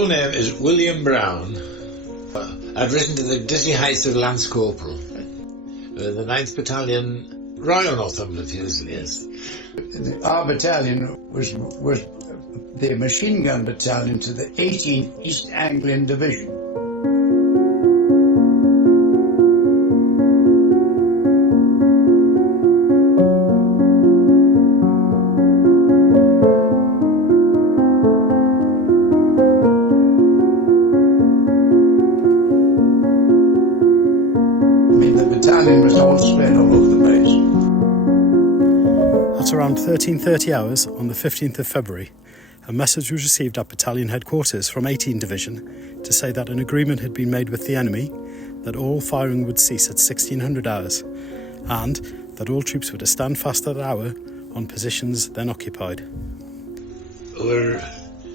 full name is William Brown. I've risen to the dizzy heights of Lance Corporal. The 9th Battalion, Royal Northumberland Fusiliers. Our battalion was the machine gun battalion to the 18th East Anglian Division. The battalion was all spread all over the place. At around 13:30 hours on the 15th of February, a message was received at battalion headquarters from 18 Division to say that an agreement had been made with the enemy that all firing would cease at 1600 hours and that all troops were to stand fast at that hour on positions then occupied. We're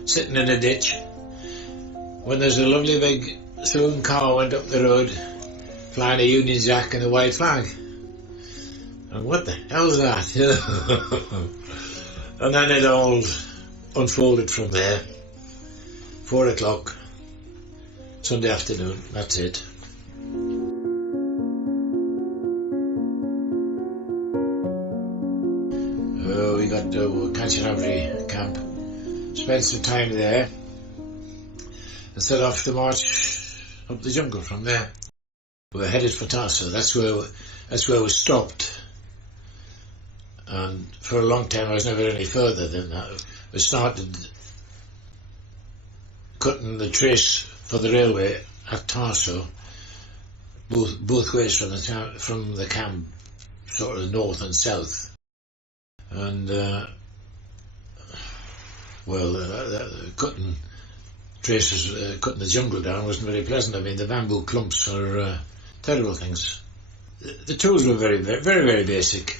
sitting in a ditch when there's a lovely big saloon car went up the road flying a Union Jack and a white flag. And what the hell's that? And then it all unfolded from there. 4 o'clock, Sunday afternoon, that's it. We got to Kanchanaburi camp, spent some time there, and set off to march up the jungle from there. We were headed for Tarso. That's where we stopped. And for a long time I was never any further than that. We started cutting the trace for the railway at Tarso, both ways from the camp, sort of north and south. And cutting traces, cutting the jungle down wasn't very pleasant. I mean, the bamboo clumps are terrible things. The tools were very, very, very, very basic.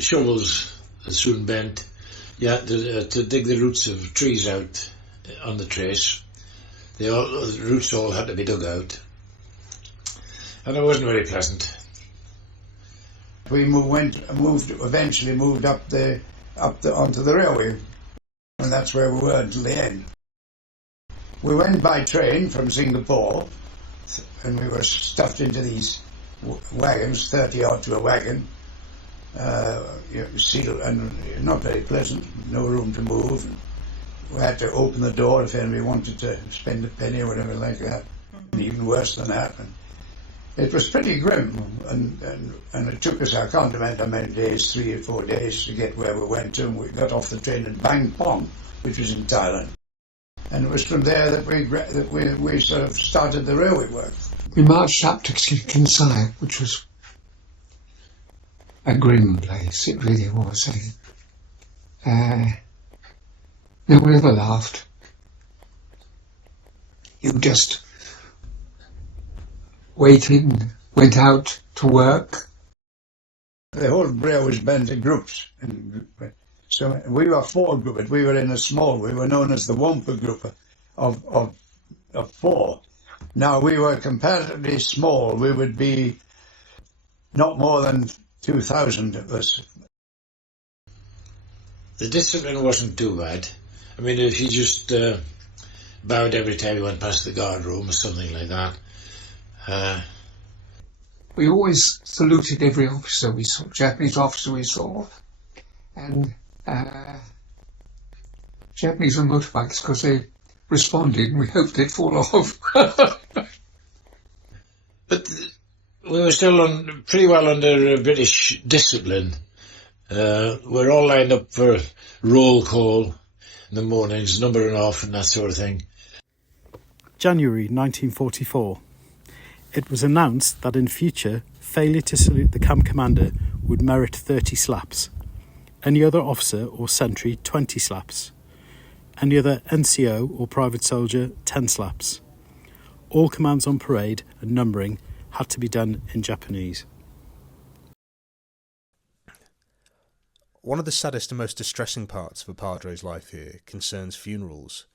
Shovels soon bent. You had to dig the roots of trees out on the trace. The roots all had to be dug out, and it wasn't very pleasant. We eventually moved up onto the railway, and that's where we were until the end. We went by train from Singapore, and we were stuffed into these wagons, 30 odd to a wagon, sealed and not very pleasant, no room to move. We had to open the door if anybody wanted to spend a penny or whatever like that, and even worse than that. And it was pretty grim, and it took us, I can't remember how many days, 3 or 4 days to get where we went to, and we got off the train in Bang Pong, which was in Thailand. And it was from there that we sort of started the railway work. We marched up to Kansai, which was a grim place. It really was. No one ever laughed. You just waited, went out to work. The whole railway was bent into groups. So we were 4 groups. We were in a small. We were known as the Wampa group of 4. Now, we were comparatively small. We would be not more than 2,000 of us. The discipline wasn't too bad. I mean, if you just bowed every time you went past the guard room or something like that. We always saluted every officer we saw, Japanese officer we saw, and Japanese on motorbikes, because they responded and we hoped they'd fall off. But we were still pretty well under British discipline. We're all lined up for roll call in the mornings, numbering off and that sort of thing. January 1944. It was announced that in future, failure to salute the camp commander would merit 30 slaps. Any other officer or sentry, 20 slaps. Any other NCO or private soldier, 10 slaps. All commands on parade and numbering had to be done in Japanese. One of the saddest and most distressing parts of a Padre's life here concerns funerals.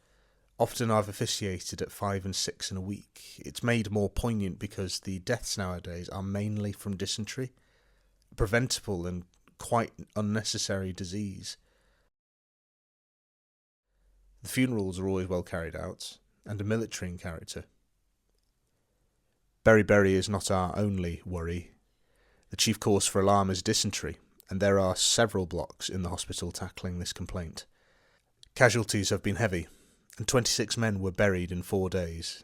Often I've officiated at 5 and 6 in a week. It's made more poignant because the deaths nowadays are mainly from dysentery, a preventable and quite unnecessary disease. The funerals are always well carried out, and are military in character. Beriberi is not our only worry. The chief cause for alarm is dysentery, and there are several blocks in the hospital tackling this complaint. Casualties have been heavy, and 26 men were buried in 4 days.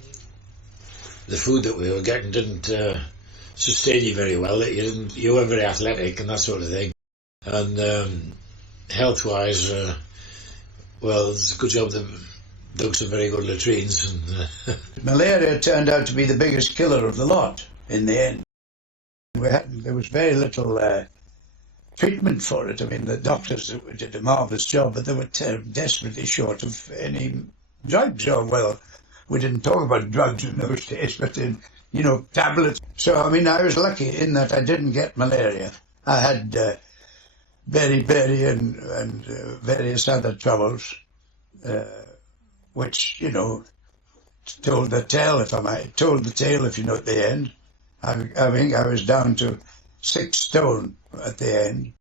The food that we were getting didn't sustain you very well. You weren't very athletic and that sort of thing. And health-wise, well, it's a good job they dug some very good latrines. And, Malaria turned out to be the biggest killer of the lot in the end. There was very little treatment for it. I mean, the doctors did a marvellous job, but they were desperately short of any drugs. Or, well, we didn't talk about drugs in those days, but in, tablets. So, I mean, I was lucky in that I didn't get malaria. I had beriberi and various other troubles, which, told the tale, if you know, at the end. I think I was down to 6 stone at the end.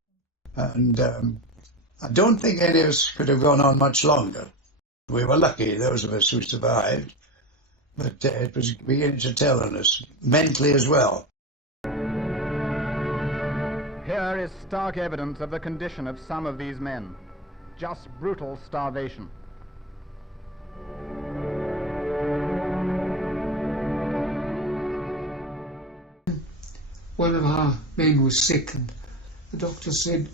And I don't think any of us could have gone on much longer. We were lucky, those of us who survived. But it was beginning to tell on us, mentally as well. Here is stark evidence of the condition of some of these men. Just brutal starvation. One of our men was sick, and the doctor said,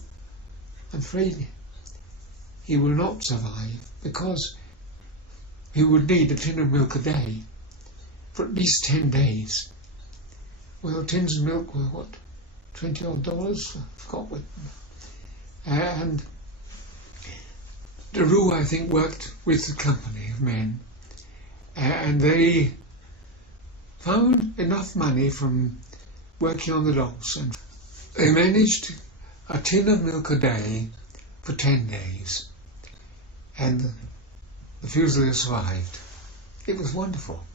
"I'm afraid he will not survive because he would need a tin of milk a day for at least 10 days. Well, tins of milk were, what, $20 odd? I forgot what. And Daru, I think, worked with the company of men, and they found enough money from working on the logs, and they managed a tin of milk a day for 10 days, and the Fusiliers survived. It was wonderful.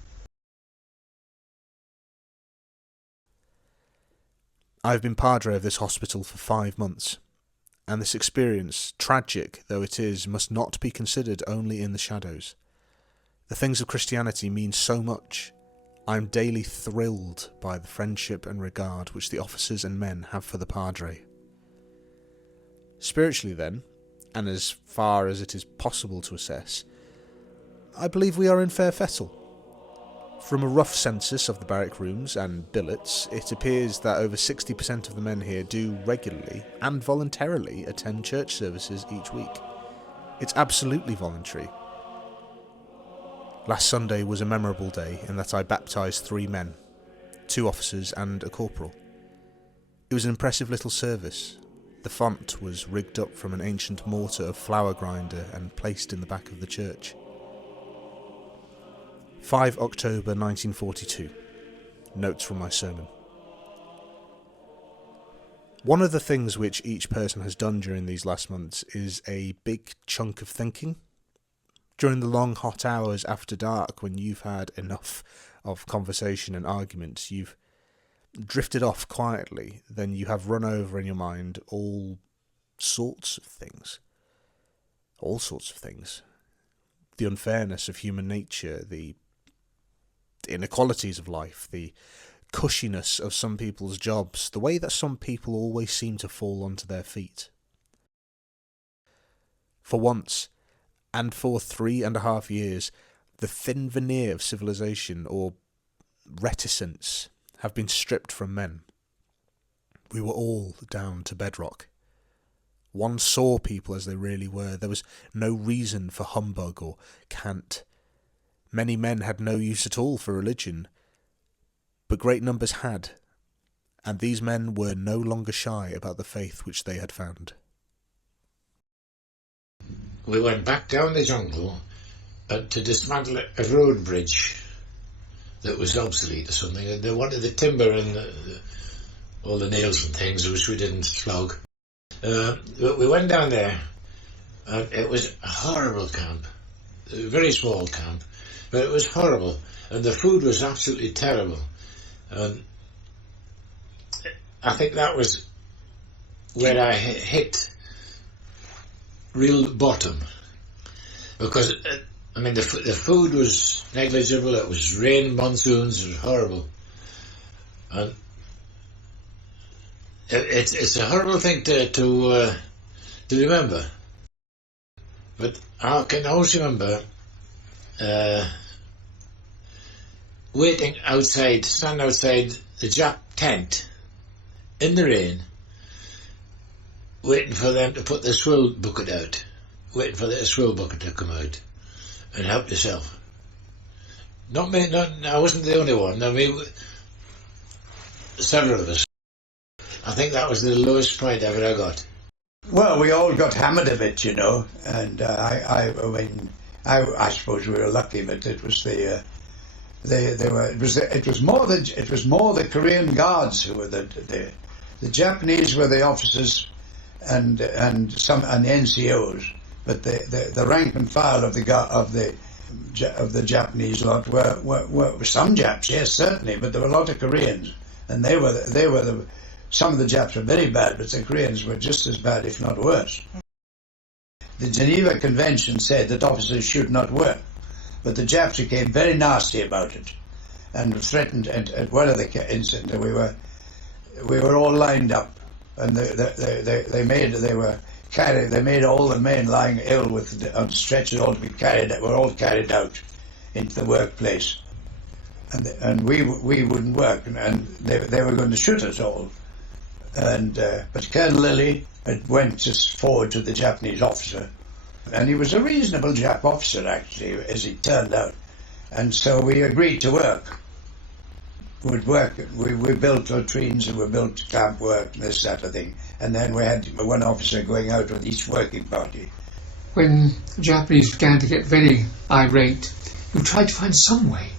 I've been padre of this hospital for 5 months, and this experience, tragic though it is, must not be considered only in the shadows. The things of Christianity mean so much. I am daily thrilled by the friendship and regard which the officers and men have for the padre. Spiritually then, and as far as it is possible to assess, I believe we are in fair fettle. From a rough census of the barrack rooms and billets, it appears that over 60% of the men here do regularly and voluntarily attend church services each week. It's absolutely voluntary. Last Sunday was a memorable day in that I baptised 3 men, 2 officers and a corporal. It was an impressive little service. The font was rigged up from an ancient mortar of flour grinder and placed in the back of the church. 5 October 1942. Notes from my sermon. One of the things which each person has done during these last months is a big chunk of thinking. During the long hot hours after dark, when you've had enough of conversation and arguments, you've drifted off quietly, then you have run over in your mind all sorts of things. All sorts of things. The unfairness of human nature, the inequalities of life, the cushiness of some people's jobs, the way that some people always seem to fall onto their feet. For once, and for 3.5 years, the thin veneer of civilization, or reticence, have been stripped from men. We were all down to bedrock. One saw people as they really were. There was no reason for humbug or cant. Many men had no use at all for religion, but great numbers had, and these men were no longer shy about the faith which they had found. We went back down the jungle to dismantle a road bridge that was obsolete or something, and they wanted the timber and all the nails and things which we didn't flog. But we went down there, and it was a horrible camp, a very small camp, but it was horrible, and the food was absolutely terrible. And I think that was where I hit real bottom. because I mean the food was negligible. It was rain, monsoons. It was horrible, and it's a horrible thing to remember. But I can always remember waiting outside, standing outside the Jap tent in the rain, waiting for them to put the swill bucket out, waiting for the swill bucket to come out and help yourself. Not me, I wasn't the only one. I mean, several of us. I think that was the lowest point ever I got. Well, we all got hammered a bit, you know, and I suppose we were lucky, but it was it was more the Korean guards who were the Japanese were the officers and the NCOs, but the rank and file of the Japanese lot were some Japs, yes, certainly, but there were a lot of Koreans, and they were the. Some of the Japs were very bad, but the Koreans were just as bad, if not worse. The Geneva Convention said that officers should not work, but the Japs became very nasty about it, and threatened. And at one of the incidents, we were all lined up, and they made all the men lying ill on stretchers all to be carried. Were all carried out into the workplace, and we wouldn't work, and they were going to shoot us all. And but Colonel Lilly went forward to the Japanese officer, and he was a reasonable Jap officer actually, as it turned out. And so we agreed to work. We'd work. We built latrines and we built camp work and this sort of thing. And then we had one officer going out with each working party. When the Japanese began to get very irate, we tried to find some way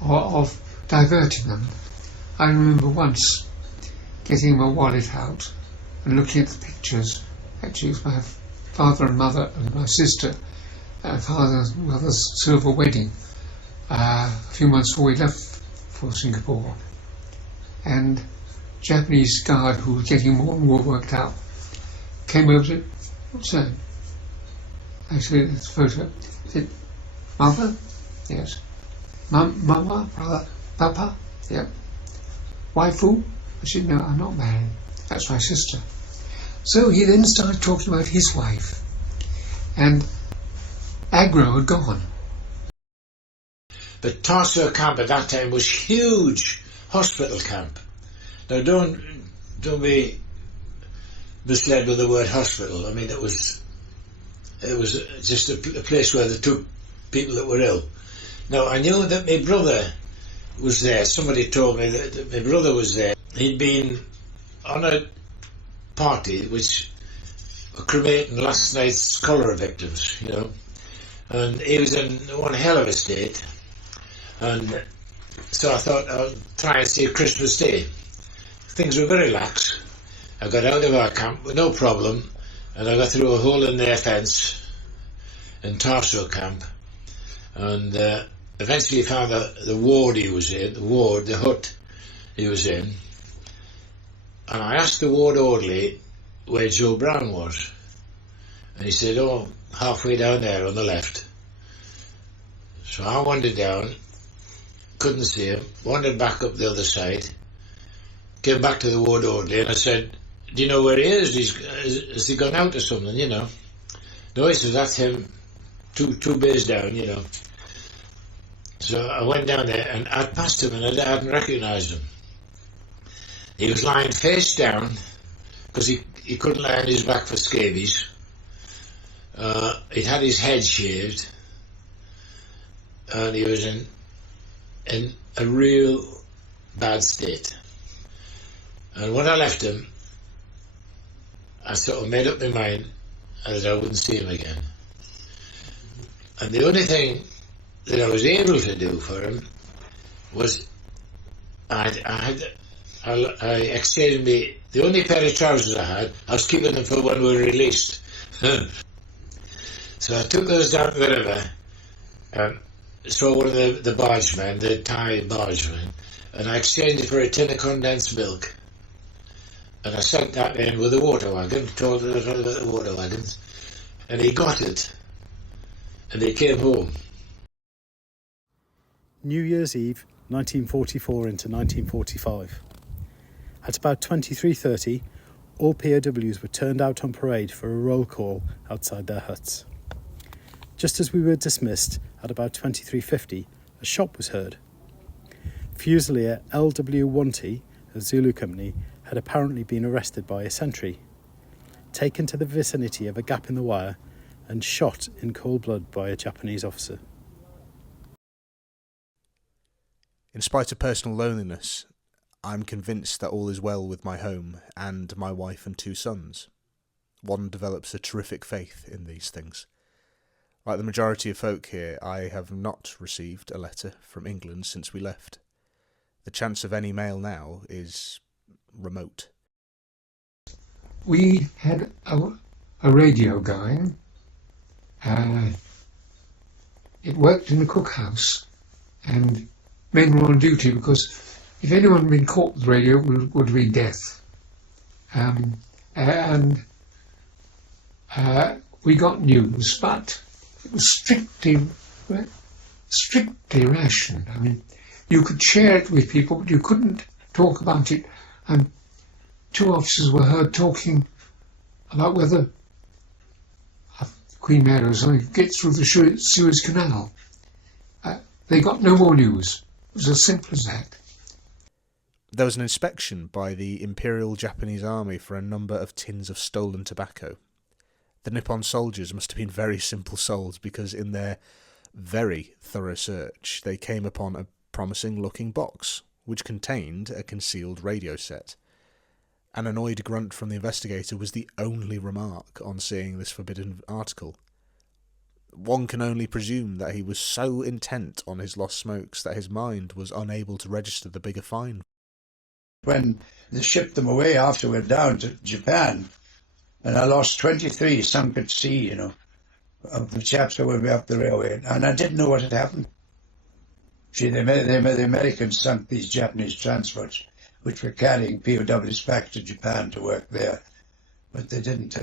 of diverting them. I remember once getting my wallet out and looking at the pictures. Actually, it was my father and mother and my sister, father and mother's silver wedding, a few months before we left for Singapore. And Japanese guard, who was getting more and more worked out, came over and said, "What's that?" I said, "It's a photo." He said, "Mother?" "Yes." "Mama? Brother? Papa?" "Yep." "Waifu?" I said, "No, I'm not married. That's my sister." So he then started talking about his wife, and aggro had gone. But Tarso camp at that time was huge, hospital camp. Now don't be misled with the word hospital. I mean, it was just a place where they took people that were ill. Now I knew that my brother was there. Somebody told me that my brother was there. He'd been on a party which were cremating last night's cholera victims, you know, and he was in one hell of a state. And so I thought I'll try and see Christmas Day. Things were very lax. I got out of our camp with no problem, and I got through a hole in their fence in Tarso camp, and eventually found the ward he was in, the hut he was in, and I asked the ward orderly where Joe Brown was, and he said, "Oh, halfway down there on the left." So I wandered down, couldn't see him, wandered back up the other side, came back to the ward orderly, and I said, "Do you know where he is? Has he gone out or something, you know?" "No," he said, "That's him, two bays down, you know." So I went down there and I passed him and I hadn't recognised him. He was lying face down because he couldn't lie on his back for scabies. He'd had his head shaved and he was in a real bad state. And when I left him, I sort of made up my mind that I wouldn't see him again. And the only thing that I was able to do for him was I exchanged the only pair of trousers I was keeping them for when we were released. So I took those down to the river and saw one of the bargemen, the Thai bargemen, and I exchanged it for a tin of condensed milk. And I sent that in with the water wagon, told him about the water wagons, and he got it. and they came home. New Year's Eve, 1944 into 1945. At about 23:30, all POWs were turned out on parade for a roll call outside their huts. Just as we were dismissed, at about 23:50, a shot was heard. Fusilier LW1T, a Zulu company, had apparently been arrested by a sentry, taken to the vicinity of a gap in the wire, and shot in cold blood by a Japanese officer. In spite of personal loneliness, I'm convinced that all is well with my home and my wife and 2 sons. One develops a terrific faith in these things. Like the majority of folk here, I have not received a letter from England since we left. The chance of any mail now is remote. We had a radio going. It worked in the cookhouse, and men were on duty because if anyone had been caught with radio, it would be death. We got news, but it was strictly rationed. I mean, you could share it with people, but you couldn't talk about it. And 2 officers were heard talking about whether Queen Mary or something could get through the Suez Canal. They got no more news. It was as simple as that. There was an inspection by the Imperial Japanese Army for a number of tins of stolen tobacco. The Nippon soldiers must have been very simple souls, because in their very thorough search they came upon a promising-looking box which contained a concealed radio set. An annoyed grunt from the investigator was the only remark on seeing this forbidden article. One can only presume that he was so intent on his lost smokes that his mind was unable to register the bigger fine. When they shipped them away afterward down to Japan, and I lost 23 sunk at sea, of the chaps that were up the railway, and I didn't know what had happened. See, the Americans sunk these Japanese transports, which were carrying POWs back to Japan to work there. But they didn't.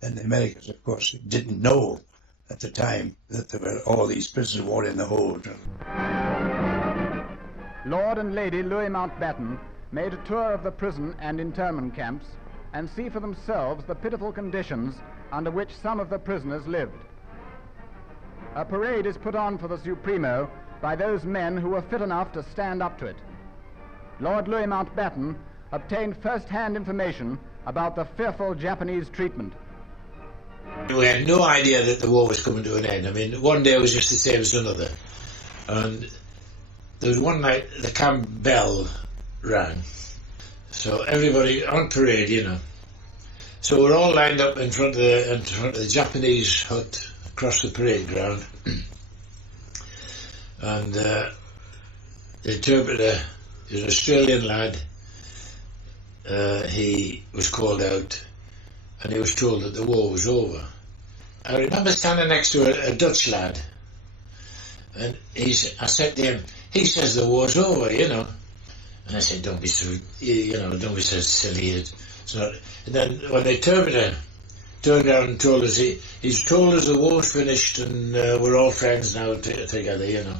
And the Americans, of course, didn't know at the time that there were all these prisoners of war in the hold. Lord and Lady Louis Mountbatten made a tour of the prison and internment camps and see for themselves the pitiful conditions under which some of the prisoners lived. A parade is put on for the Supremo by those men who were fit enough to stand up to it. Lord Louis Mountbatten obtained first-hand information about the fearful Japanese treatment. We had no idea that the war was coming to an end. I mean, one day was just the same as another. And there was one night the camp bell rang. So everybody on parade, So we're all lined up in front of the Japanese hut across the parade ground. And the interpreter, he was an Australian lad, he was called out and he was told that the war was over. I remember standing next to a Dutch lad, and I said to him, he says the war's over, And I said, don't be so silly. It's not. And then when the interpreter turned around and told us, he's told us the war's finished and we're all friends now together,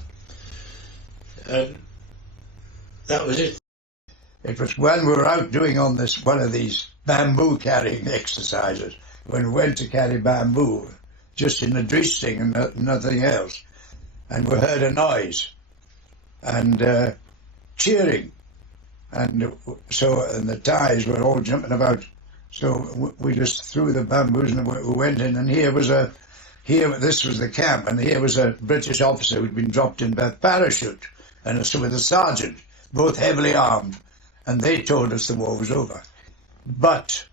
And that was it. It was when we were out doing one of these bamboo carrying exercises, when we went to carry bamboo, just in the dressing and nothing else, and we heard a noise and cheering, and the Thais were all jumping about. So we just threw the bamboos and we went in, and this was the camp, and here was a British officer who'd been dropped in by parachute, and so with a sergeant, both heavily armed, and they told us the war was over. But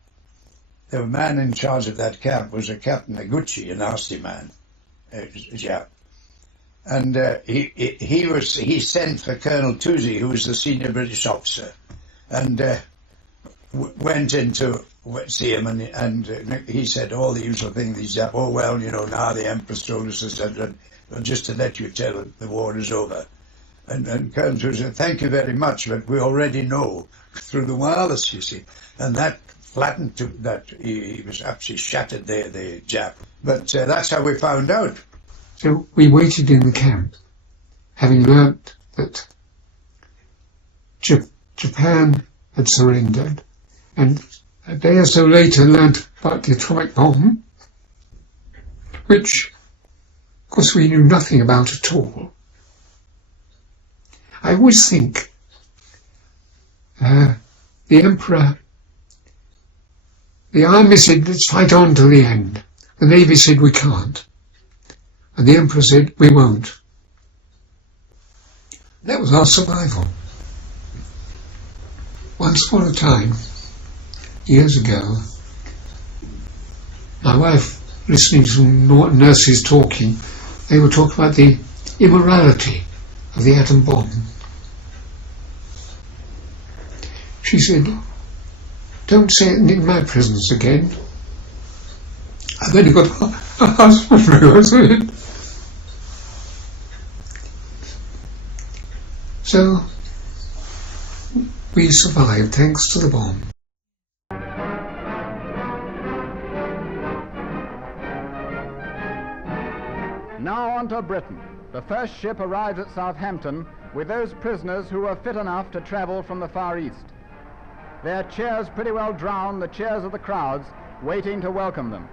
the man in charge of that camp was a Captain Noguchi, a nasty man, and he sent for Colonel Toosey, who was the senior British officer, and went in to see him, and he said all the usual things. He said, "Oh well, now the Empress told us," etc., just to let you tell that the war is over. And Colonel Toosey said, "Thank you very much, but we already know through the wireless, you see," and that flattened that he was absolutely shattered, the Jap. But that's how we found out. So we waited in the camp, having learnt that Japan had surrendered, and a day or so later learnt about the atomic bomb, which, of course, we knew nothing about at all. I always think the Emperor, the Army said, let's fight on till the end. The Navy said, we can't. And the Emperor said, we won't. That was our survival. Once upon a time, years ago, my wife, listening to nurses talking, they were talking about the immorality of the atom bomb. She said, don't say it in my presence again. I've only got a husband now, I said. So, we survived thanks to the bomb. Now on to Britain. The first ship arrived at Southampton with those prisoners who were fit enough to travel from the Far East. Their cheers pretty well drowned the cheers of the crowds waiting to welcome them.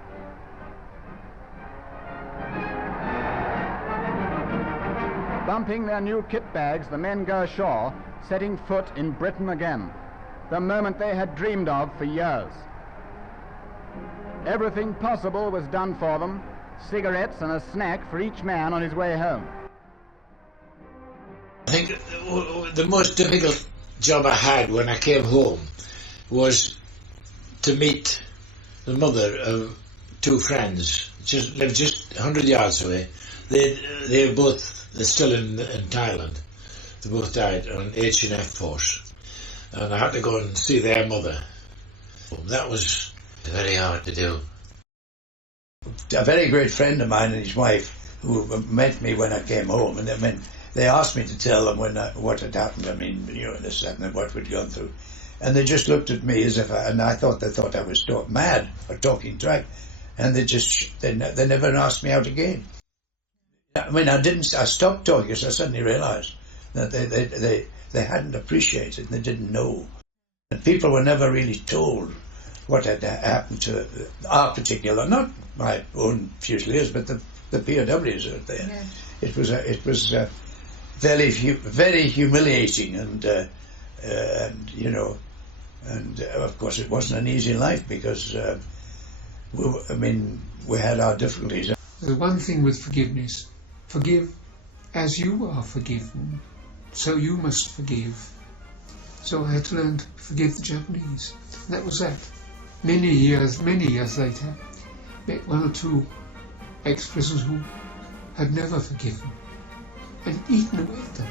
Bumping their new kit bags, the men go ashore, setting foot in Britain again, the moment they had dreamed of for years. Everything possible was done for them, cigarettes and a snack for each man on his way home. I think the most difficult job I had when I came home was to meet the mother of two friends, lived just 100 yards away. They're still in Thailand. They both died on H&F force, and I had to go and see their mother. That was very hard to do. A very great friend of mine and his wife, who met me when I came home, and they asked me to tell them what had happened. I mean, this, that, and what we'd gone through. And they just looked at me as if, and I thought they thought I was mad or talking track, and they never asked me out again. I mean, I stopped talking because I suddenly realised that they hadn't appreciated and they didn't know. And people were never really told what had happened to our particular, not my own Fusiliers, but the POWs out there. Yeah. It was very humiliating, and of course it wasn't an easy life because we had our difficulties. The one thing with forgiveness, forgive as you are forgiven, so you must forgive. So I had to learn to forgive the Japanese. And that was that. Many years later, met one or two ex-prisoners who had never forgiven and eaten away at them.